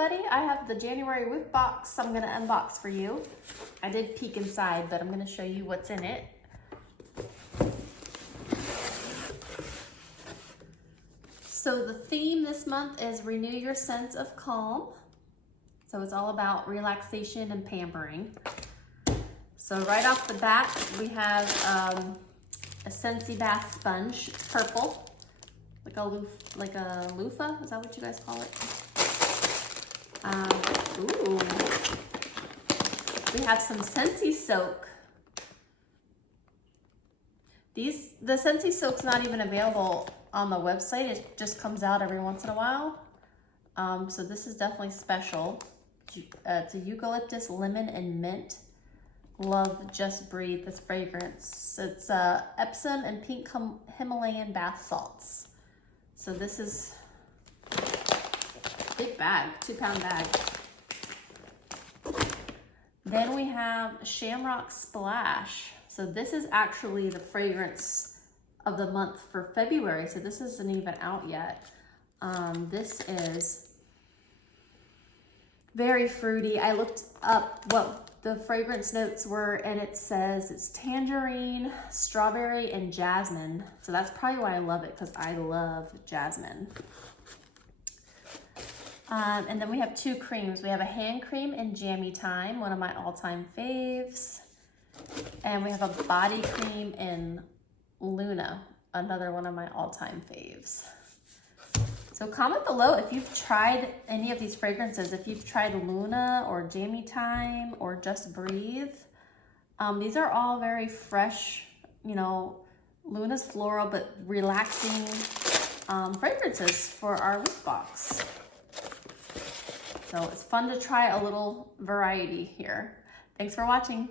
everybody, I have the January Whiff Box I'm gonna unbox for you. I did peek inside, but I'm gonna show you what's in it. So the theme this month is Renew Your Sense of Calm. So it's all about relaxation and pampering. So right off the bat, we have a Scentsy bath sponge. It's purple, like a loofah. Is that what you guys call it? Ooh. We have some Scentsy soak. The Scentsy soak's not even available on the website. It just comes out every once in a while. So this is definitely special. It's a eucalyptus, lemon, and mint. Love Just Breathe, this fragrance. It's Epsom and pink Himalayan bath salts. So this is a big bag, 2-pound bag. Then we have Shamrock Splash. So this is actually the fragrance of the month for February. So this isn't even out yet. This is very fruity. I looked up what the fragrance notes were, and it says it's tangerine, strawberry, and jasmine. So that's probably why I love it, because I love jasmine. And then we have 2 creams. We have a hand cream in Jammy Time, one of my all-time faves. And we have a body cream in Luna, another one of my all-time faves. So comment below if you've tried any of these fragrances, if you've tried Luna or Jammy Time or Just Breathe. These are all very fresh, you know, Luna's floral but relaxing fragrances for our Whiff Box. So it's fun to try a little variety here. Thanks for watching.